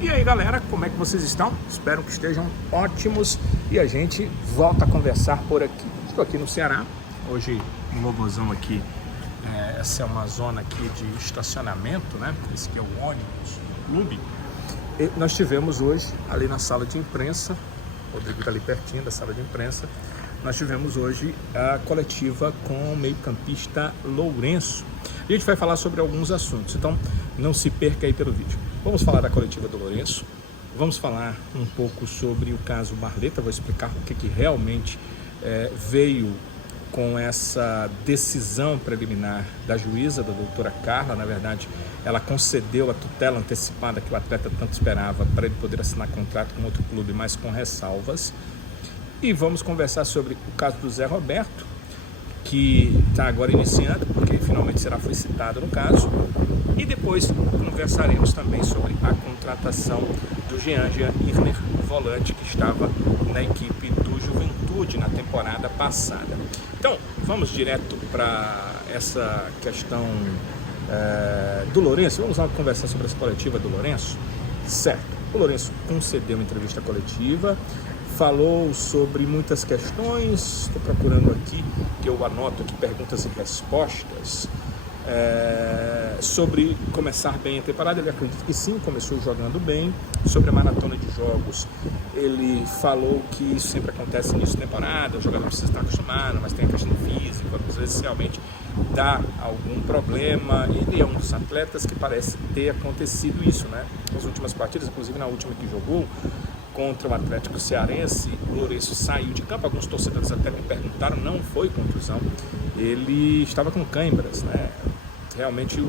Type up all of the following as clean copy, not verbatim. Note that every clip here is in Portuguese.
E aí galera, como é que vocês estão? Espero que estejam ótimos e a gente volta a conversar por aqui. Estou aqui no Ceará, hoje um robozão aqui, essa é uma zona aqui de estacionamento, né? Esse aqui é o ônibus do clube. E nós tivemos hoje ali na sala de imprensa, o Rodrigo está ali pertinho da sala de imprensa, nós tivemos hoje a coletiva com o meio-campista Lourenço. A gente vai falar sobre alguns assuntos, então não se perca aí pelo vídeo. Vamos falar da coletiva do Lourenço, vamos falar um pouco sobre o caso Barleta, vou explicar o que realmente veio com essa decisão preliminar da juíza, da doutora Carla. Na verdade, ela concedeu a tutela antecipada que o atleta tanto esperava para ele poder assinar contrato com outro clube, mas com ressalvas. E vamos conversar sobre o caso do Zé Roberto, que está agora iniciando, porque finalmente será citado no caso. E depois conversaremos também sobre a contratação do Jean Irner, volante que estava na equipe do Juventude na temporada passada. Então, vamos direto para essa questão do Lourenço. Vamos lá conversar sobre essa coletiva do Lourenço? Certo, o Lourenço concedeu uma entrevista coletiva, falou sobre muitas questões, estou procurando aqui, que eu anoto aqui perguntas e respostas, sobre começar bem a temporada. Ele acredita que sim, começou jogando bem. Sobre a maratona de jogos, ele falou que isso sempre acontece no início da temporada, o jogador precisa estar acostumado, mas tem a questão física, às vezes realmente dá algum problema. Ele é um dos atletas que parece ter acontecido isso, né? Nas últimas partidas, inclusive na última que jogou contra o Atlético Cearense, o Lourenço saiu de campo. Alguns torcedores até me perguntaram, não foi contusão, ele estava com câimbras, né? Realmente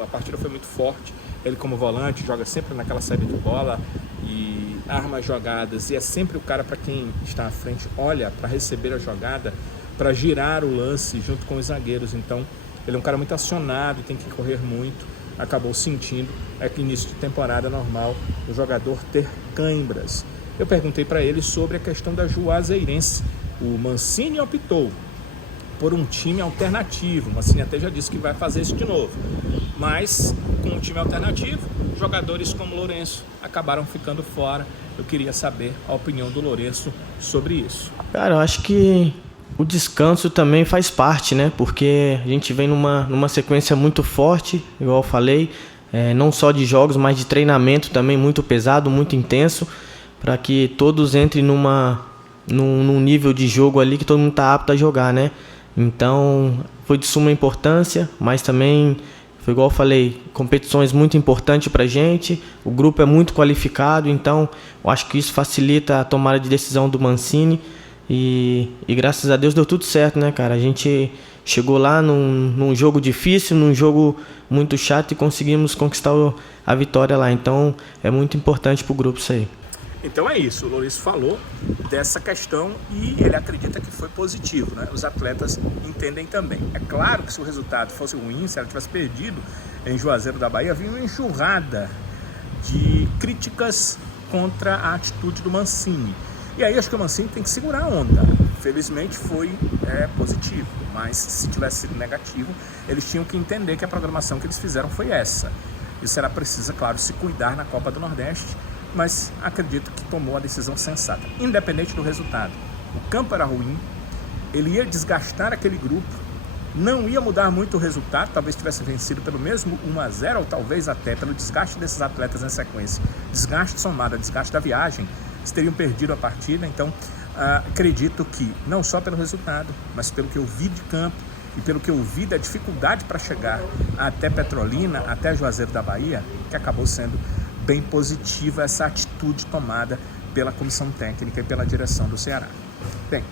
a partida foi muito forte. Ele, como volante, joga sempre naquela saída de bola e arma jogadas, e é sempre o cara para quem está à frente olha para receber a jogada, para girar o lance junto com os zagueiros. Então ele é um cara muito acionado, tem que correr muito. Acabou sentindo, que início de temporada normal o jogador ter câimbras. Eu perguntei para ele sobre a questão da Juazeirense. O Mancini optou por um time alternativo. O Mancini até já disse que vai fazer isso de novo, mas com um time alternativo, jogadores como Lourenço acabaram ficando fora. Eu queria saber a opinião do Lourenço sobre isso. Cara, eu acho que o descanso também faz parte, né? Porque a gente vem numa sequência muito forte, igual eu falei, não só de jogos, mas de treinamento também muito pesado, muito intenso, para que todos entrem num nível de jogo ali que todo mundo está apto a jogar, né? Então, foi de suma importância, mas também foi igual eu falei, competições muito importantes pra gente, o grupo é muito qualificado, então eu acho que isso facilita a tomada de decisão do Mancini e graças a Deus deu tudo certo, né, cara? A gente chegou lá num jogo difícil, num jogo muito chato e conseguimos conquistar a vitória lá, então é muito importante pro grupo isso aí. Então é isso, o Lourenço falou dessa questão e ele acredita que foi positivo, né? Os atletas entendem também. É claro que se o resultado fosse ruim, se ela tivesse perdido em Juazeiro da Bahia, havia uma enxurrada de críticas contra a atitude do Mancini. E aí acho que o Mancini tem que segurar a onda. Felizmente foi positivo, mas se tivesse sido negativo, eles tinham que entender que a programação que eles fizeram foi essa. E será preciso, claro, se cuidar na Copa do Nordeste, mas acredito que tomou a decisão sensata, independente do resultado. O campo era ruim, ele ia desgastar aquele grupo, não ia mudar muito o resultado, talvez tivesse vencido pelo mesmo 1-0, ou talvez até pelo desgaste desses atletas em sequência, desgaste somado, desgaste da viagem, eles teriam perdido a partida. Então acredito que, não só pelo resultado, mas pelo que eu vi de campo e pelo que eu vi da dificuldade para chegar até Petrolina, até Juazeiro da Bahia, que acabou sendo bem positiva essa atitude tomada pela comissão técnica e pela direção do Ceará. Bem,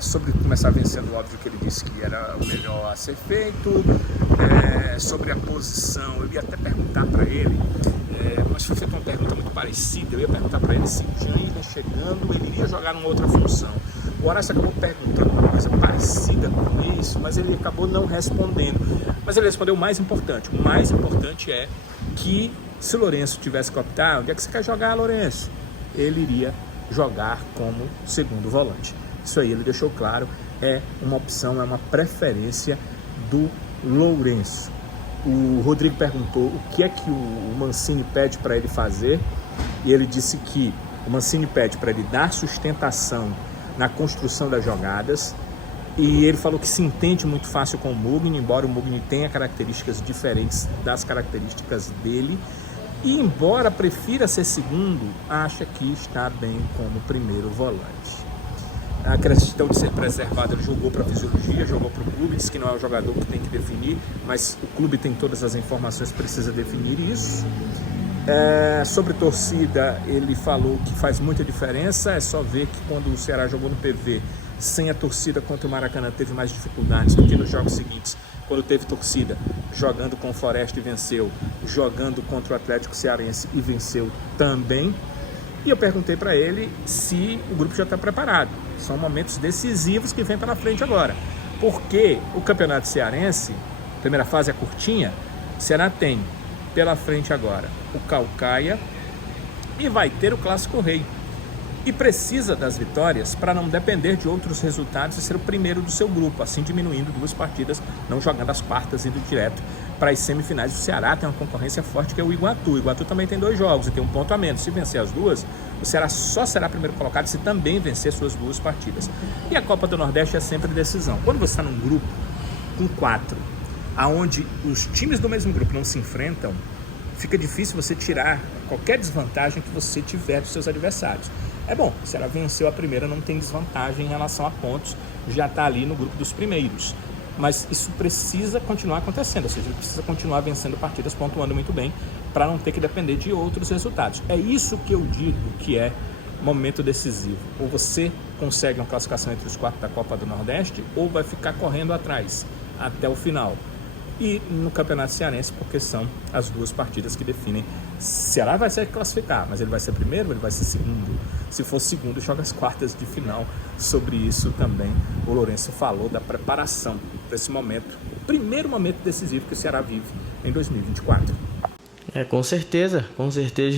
sobre começar vencendo, óbvio que ele disse que era o melhor a ser feito. Sobre a posição, eu ia até perguntar para ele, mas foi feita uma pergunta muito parecida. Eu ia perguntar para ele se o Jean ia chegando, ele iria jogar numa outra função. O Horácio acabou perguntando uma coisa parecida com isso, mas ele acabou não respondendo. Mas ele respondeu o mais importante. O mais importante é que se o Lourenço tivesse que optar, onde é que você quer jogar, Lourenço? Ele iria jogar como segundo volante. Isso aí ele deixou claro, é uma opção, é uma preferência do Lourenço. O Rodrigo perguntou o que é que o Mancini pede para ele fazer, e ele disse que o Mancini pede para ele dar sustentação na construção das jogadas, e ele falou que se entende muito fácil com o Mugni, embora o Mugni tenha características diferentes das características dele, e embora prefira ser segundo, acha que está bem como primeiro volante. A questão de ser preservado, ele jogou para a fisiologia, jogou para o clube, disse que não é o jogador que tem que definir, mas o clube tem todas as informações, precisa definir isso. Sobre torcida, ele falou que faz muita diferença, é só ver que quando o Ceará jogou no PV, sem a torcida contra o Maracanã, teve mais dificuldades do que nos jogos seguintes, quando teve torcida, jogando com o Floresta e venceu, jogando contra o Atlético Cearense e venceu também. E eu perguntei para ele se o grupo já está preparado. São momentos decisivos que vem pela frente agora. Porque o Campeonato Cearense, primeira fase é curtinha, o Ceará tem pela frente agora o Caucaia e vai ter o Clássico Rei. E precisa das vitórias para não depender de outros resultados e ser o primeiro do seu grupo, assim diminuindo 2 partidas, não jogando as quartas e indo direto para as semifinais. O Ceará tem uma concorrência forte que é o Iguatu. O Iguatu também tem 2 jogos e tem 1 ponto a menos. Se vencer as 2, o Ceará só será primeiro colocado se também vencer suas 2 partidas. E a Copa do Nordeste é sempre decisão. Quando você está num grupo com 4, aonde os times do mesmo grupo não se enfrentam, fica difícil você tirar qualquer desvantagem que você tiver dos seus adversários. É bom, o Ceará venceu a primeira, não tem desvantagem em relação a pontos, já está ali no grupo dos primeiros. Mas isso precisa continuar acontecendo, ou seja, ele precisa continuar vencendo partidas, pontuando muito bem, para não ter que depender de outros resultados. É isso que eu digo que é momento decisivo. Ou você consegue uma classificação entre os 4 da Copa do Nordeste, ou vai ficar correndo atrás até o final. E no Campeonato Cearense, porque são as 2 partidas que definem. Ceará vai se classificar, mas ele vai ser primeiro ou ele vai ser segundo? Se for segundo, joga as quartas de final. Sobre isso também o Lourenço falou da preparação para esse momento, o primeiro momento decisivo que o Ceará vive em 2024. Com certeza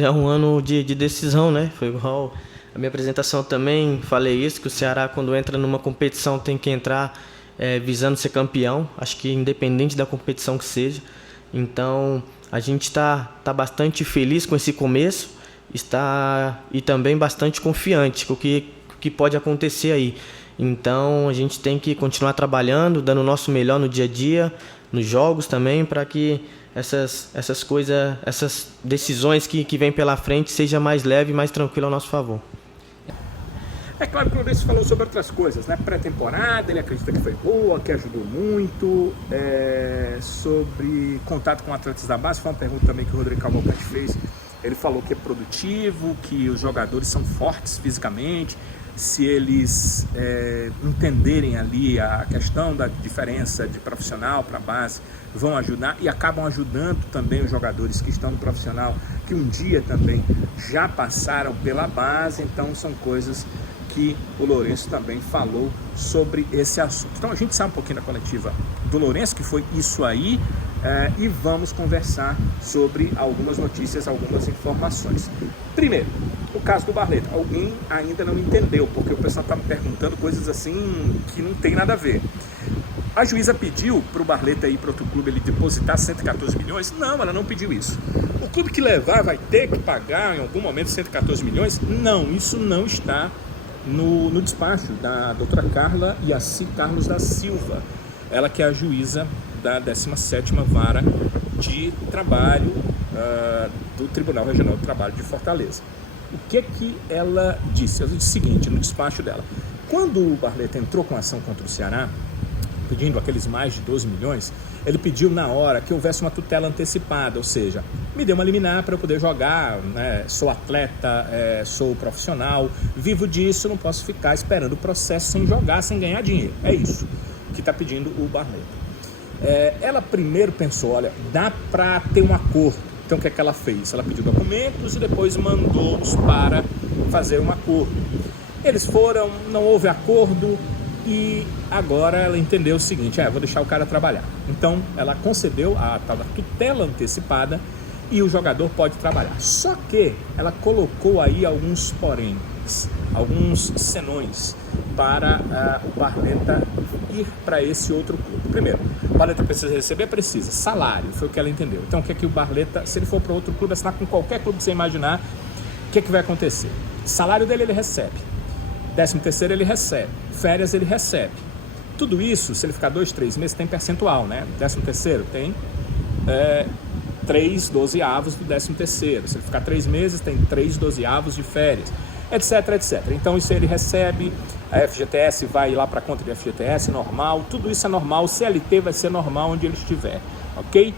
é um ano de decisão, né? Foi igual a minha apresentação também, falei isso, que o Ceará quando entra numa competição tem que entrar visando ser campeão, acho que independente da competição que seja. Então a gente está bastante feliz com esse começo, e também bastante confiante com o que pode acontecer aí. Então a gente tem que continuar trabalhando, dando o nosso melhor no dia a dia, nos jogos também, para que essas coisas, essas decisões que vêm pela frente seja mais leve e mais tranquilo ao nosso favor. É claro que o Lourenço falou sobre outras coisas, né? Pré-temporada, ele acredita que foi boa, que ajudou muito. Sobre contato com atletas da base, foi uma pergunta também que o Rodrigo Cavalcante fez. Ele falou que é produtivo, que os jogadores são fortes fisicamente, se eles entenderem ali a questão da diferença de profissional para base, vão ajudar e acabam ajudando também os jogadores que estão no profissional, que um dia também já passaram pela base. Então são coisas que o Lourenço também falou sobre esse assunto. Então a gente sai um pouquinho da coletiva do Lourenço, que foi isso aí, e vamos conversar sobre algumas notícias, algumas informações. Primeiro, o caso do Barleta. Alguém ainda não entendeu, porque o pessoal está me perguntando coisas assim que não tem nada a ver. A juíza pediu para o Barleta ir para outro clube, ele depositar 114 milhões? Não, ela não pediu isso. O clube que levar vai ter que pagar em algum momento 114 milhões? Não, isso não está no despacho da doutora Carla Iaci Carlos da Silva, ela que é a juíza da 17ª Vara de Trabalho do Tribunal Regional do Trabalho de Fortaleza. O que ela disse? Ela disse o seguinte, no despacho dela: quando o Barleta entrou com a ação contra o Ceará, pedindo aqueles mais de 12 milhões, ele pediu na hora que houvesse uma tutela antecipada, ou seja, me dê uma liminar para eu poder jogar, né? Sou atleta, sou profissional, vivo disso, não posso ficar esperando o processo sem jogar, sem ganhar dinheiro. É isso que está pedindo o Barleta. Ela primeiro pensou, olha, dá para ter um acordo. Então o que é que ela fez? Ela pediu documentos e depois mandou-os para fazer um acordo. Eles foram, não houve acordo, e agora ela entendeu o seguinte: vou deixar o cara trabalhar. Então ela concedeu a tal da tutela antecipada e o jogador pode trabalhar. Só que ela colocou aí alguns poréns, alguns senões para o Barletta ir para esse outro clube. Primeiro, o Barletta precisa receber? Precisa. Salário, foi o que ela entendeu. Então, o que é que o Barletta, se ele for para outro clube, assinar com qualquer clube que você imaginar, o que é que vai acontecer? Salário dele ele recebe, 13º ele recebe, férias ele recebe. Tudo isso, se ele ficar 2, 3 meses, tem percentual, né? 13º tem 3 dozeavos do 13º. Se ele ficar 3 meses, tem 3 dozeavos de férias, etc, etc. Então isso ele recebe, a FGTS vai lá para a conta de FGTS, normal, tudo isso é normal, o CLT vai ser normal onde ele estiver, ok?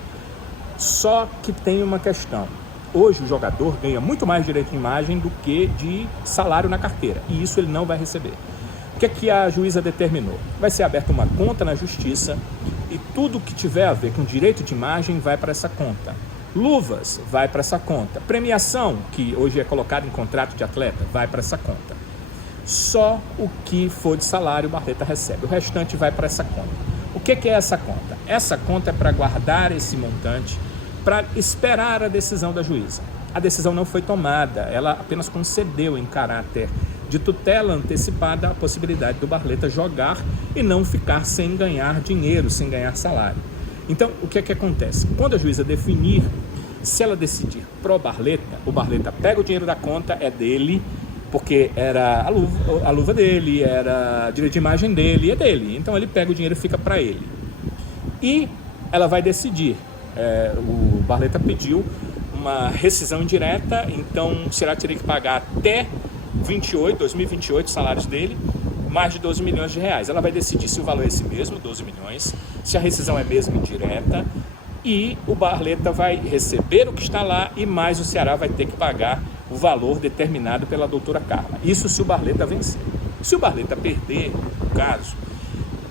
Só que tem uma questão. Hoje o jogador ganha muito mais direito de imagem do que de salário na carteira, e isso ele não vai receber. O que é que a juíza determinou? Vai ser aberta uma conta na justiça e tudo que tiver a ver com direito de imagem vai para essa conta. Luvas vai para essa conta. Premiação, que hoje é colocada em contrato de atleta, vai para essa conta. Só o que for de salário o Barletta recebe. O restante vai para essa conta. O que é essa conta? Essa conta é para guardar esse montante para esperar a decisão da juíza. A decisão não foi tomada, ela apenas concedeu em caráter de tutela antecipada a possibilidade do Barletta jogar e não ficar sem ganhar dinheiro, sem ganhar salário. Então, o que é que acontece? Quando a juíza definir, se ela decidir pro Barletta, o Barletta pega o dinheiro da conta, é dele, porque era a luva dele, era direito de imagem dele, é dele. Então, ele pega o dinheiro e fica para ele. E ela vai decidir. O Barletta pediu uma rescisão indireta, então o Ceará teria que pagar até 2028 salários dele, mais de 12 milhões de reais. Ela vai decidir se o valor é esse mesmo, 12 milhões, se a rescisão é mesmo indireta, e o Barletta vai receber o que está lá e mais o Ceará vai ter que pagar o valor determinado pela doutora Carla. Isso se o Barletta vencer. Se o Barletta perder o caso,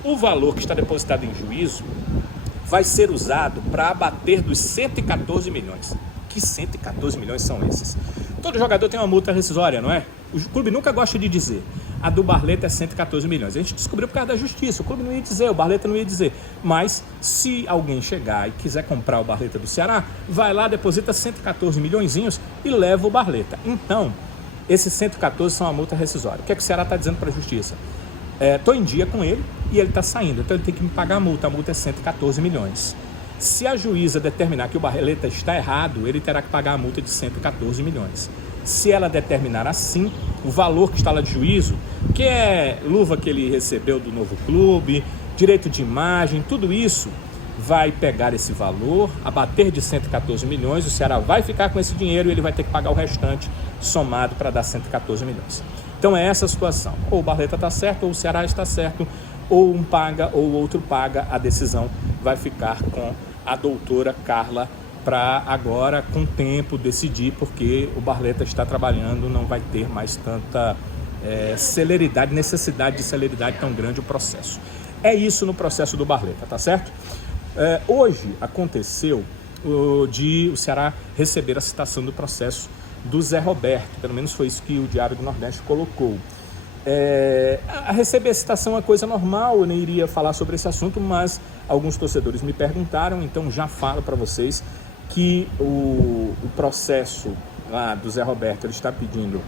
o valor que está depositado em juízo vai ser usado para abater dos 114 milhões. Que 114 milhões são esses? Todo jogador tem uma multa rescisória, não é? O clube nunca gosta de dizer. A do Barletta é 114 milhões. A gente descobriu por causa da justiça. O clube não ia dizer, o Barletta não ia dizer. Mas se alguém chegar e quiser comprar o Barletta do Ceará, vai lá, deposita 114 milhõezinhos e leva o Barletta. Então, esses 114 são a multa rescisória. O que é que o Ceará está dizendo para a justiça? Estou em dia com ele e ele está saindo, então ele tem que me pagar a multa é 114 milhões. Se a juíza determinar que o Barletta está errado, ele terá que pagar a multa de 114 milhões. Se ela determinar assim, o valor que está lá de juízo, que é luva que ele recebeu do novo clube, direito de imagem, tudo isso vai pegar esse valor, abater de 114 milhões, o Ceará vai ficar com esse dinheiro e ele vai ter que pagar o restante somado para dar 114 milhões. Então é essa a situação. Ou o Barletta está certo, ou o Ceará está certo, ou um paga, ou o outro paga. A decisão vai ficar com a doutora Carla para agora, com tempo, decidir, porque o Barletta está trabalhando, não vai ter mais tanta celeridade, necessidade de celeridade tão grande o processo. É isso no processo do Barletta, tá certo? Hoje aconteceu de o Ceará receber a citação do processo do Zé Roberto, pelo menos foi isso que o Diário do Nordeste colocou. A receber a citação é coisa normal, eu nem iria falar sobre esse assunto, mas alguns torcedores me perguntaram, então já falo para vocês que o processo lá do Zé Roberto, ele está pedindo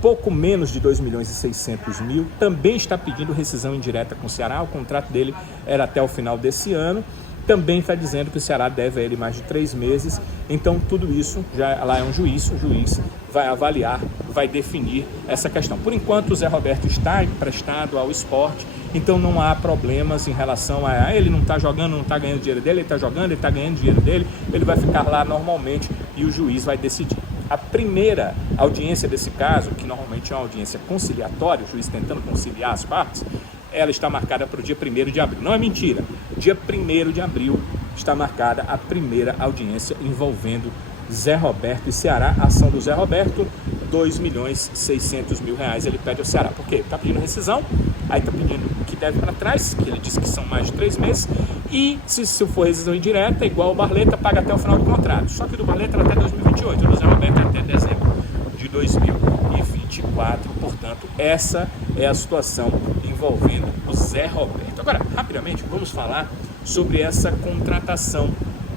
pouco menos de 2.600.000, também está pedindo rescisão indireta com o Ceará, o contrato dele era até o final desse ano, também está dizendo que o Ceará deve a ele mais de 3 meses, então tudo isso, já lá é um juiz, o juiz vai avaliar, vai definir essa questão. Por enquanto o Zé Roberto está emprestado ao Sport, então não há problemas em relação a ele não está jogando, não está ganhando dinheiro dele, ele está jogando, ele está ganhando dinheiro dele, ele vai ficar lá normalmente e o juiz vai decidir. A primeira audiência desse caso, que normalmente é uma audiência conciliatória, o juiz tentando conciliar as partes, ela está marcada para o dia 1º de abril. Não é mentira, dia 1º de abril está marcada a primeira audiência envolvendo Zé Roberto e Ceará. A ação do Zé Roberto, 2.600.000 reais, ele pede ao Ceará. Por quê? Está pedindo rescisão, aí está pedindo o que deve para trás, que ele disse que são mais de 3 meses, e se for rescisão indireta, igual o Barletta, paga até o final do contrato. Só que do Barletta era até 2028, do Zé Roberto até dezembro de 2024, portanto, essa é a situação envolvendo o Zé Roberto. Agora, rapidamente, vamos falar sobre essa contratação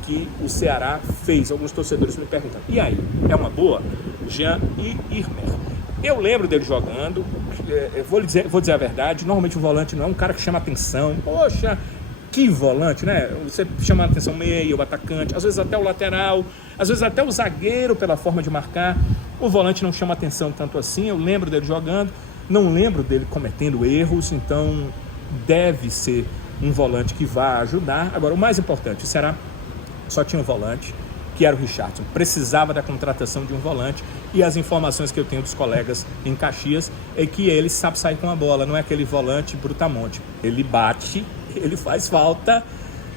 que o Ceará fez. Alguns torcedores me perguntam, e aí, é uma boa? Jean Irmer. Eu lembro dele jogando, vou dizer a verdade, normalmente o volante não é um cara que chama atenção. Poxa, que volante, né? Você chama a atenção o meio, o atacante, às vezes até o lateral, às vezes até o zagueiro pela forma de marcar. O volante não chama atenção tanto assim. Eu lembro dele jogando, não lembro dele cometendo erros, então deve ser um volante que vai ajudar. Agora, o mais importante, o Ceará só tinha um volante, que era o Richardson. Precisava da contratação de um volante, e as informações que eu tenho dos colegas em Caxias é que ele sabe sair com a bola, não é aquele volante brutamonte. Ele bate, ele faz falta,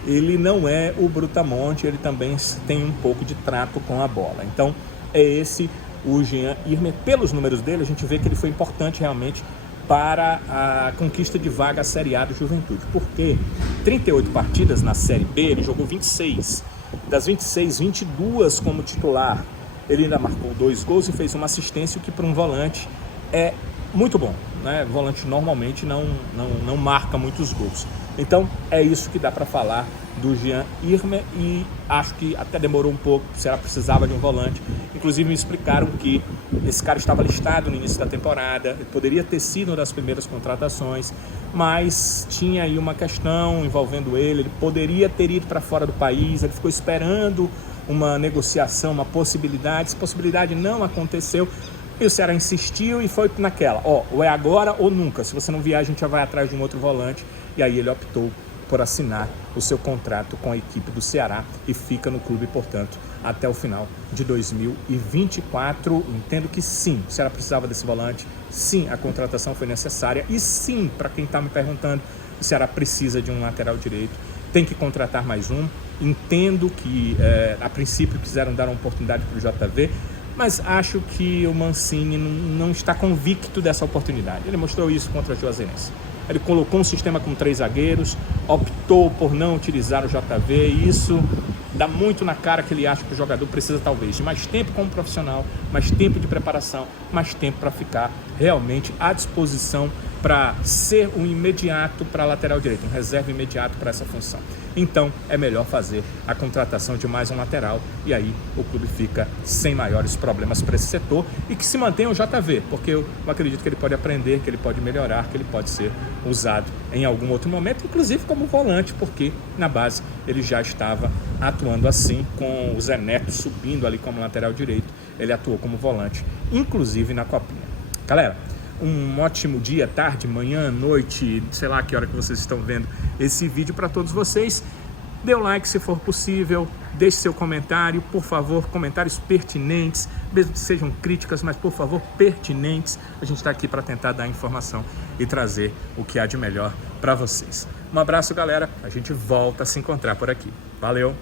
ele não é o brutamonte, ele também tem um pouco de trato com a bola. Então é esse o Jean Irmer. Pelos números dele, a gente vê que ele foi importante realmente para a conquista de vaga à Série A do Juventude, porque 38 partidas na Série B, ele jogou 26. Das 26, 22 como titular. Ele ainda marcou 2 gols e fez uma assistência, o que para um volante é muito bom, né? O volante normalmente não marca muitos gols. Então é isso que dá para falar do Jean Irmer, e acho que até demorou um pouco, se ela precisava de um volante. Inclusive me explicaram que esse cara estava listado no início da temporada, ele poderia ter sido uma das primeiras contratações, mas tinha aí uma questão envolvendo ele poderia ter ido para fora do país, ele ficou esperando uma negociação, uma possibilidade. Essa possibilidade não aconteceu, e o Ceará insistiu e foi naquela, ou é agora ou nunca, se você não vier a gente já vai atrás de um outro volante, e aí ele optou por assinar o seu contrato com a equipe do Ceará e fica no clube, portanto, até o final de 2024. Entendo que sim, o Ceará precisava desse volante, sim, a contratação foi necessária, e sim, para quem está me perguntando, o Ceará precisa de um lateral direito, tem que contratar mais um. Entendo que a princípio quiseram dar uma oportunidade para o JV, mas acho que o Mancini não está convicto dessa oportunidade. Ele mostrou isso contra o Juazeirense. Ele colocou um sistema com 3 zagueiros, optou por não utilizar o JV, e isso dá muito na cara que ele acha que o jogador precisa talvez de mais tempo como profissional, mais tempo de preparação, mais tempo para ficar realmente à disposição para ser um imediato para a lateral direita, um reserva imediato para essa função. Então é melhor fazer a contratação de mais um lateral, e aí o clube fica sem maiores problemas para esse setor, e que se mantenha o JV, porque eu acredito que ele pode aprender, que ele pode melhorar, que ele pode ser usado em algum outro momento, inclusive como volante, porque na base ele já estava atuando assim, com o Zé Neto subindo ali como lateral direito, ele atuou como volante, inclusive na Copinha. Galera, um ótimo dia, tarde, manhã, noite, sei lá que hora que vocês estão vendo esse vídeo para todos vocês. Dê um like se for possível, deixe seu comentário, por favor, comentários pertinentes, mesmo que sejam críticas, mas por favor, pertinentes. A gente está aqui para tentar dar informação e trazer o que há de melhor para vocês. Um abraço, galera, a gente volta a se encontrar por aqui. Valeu!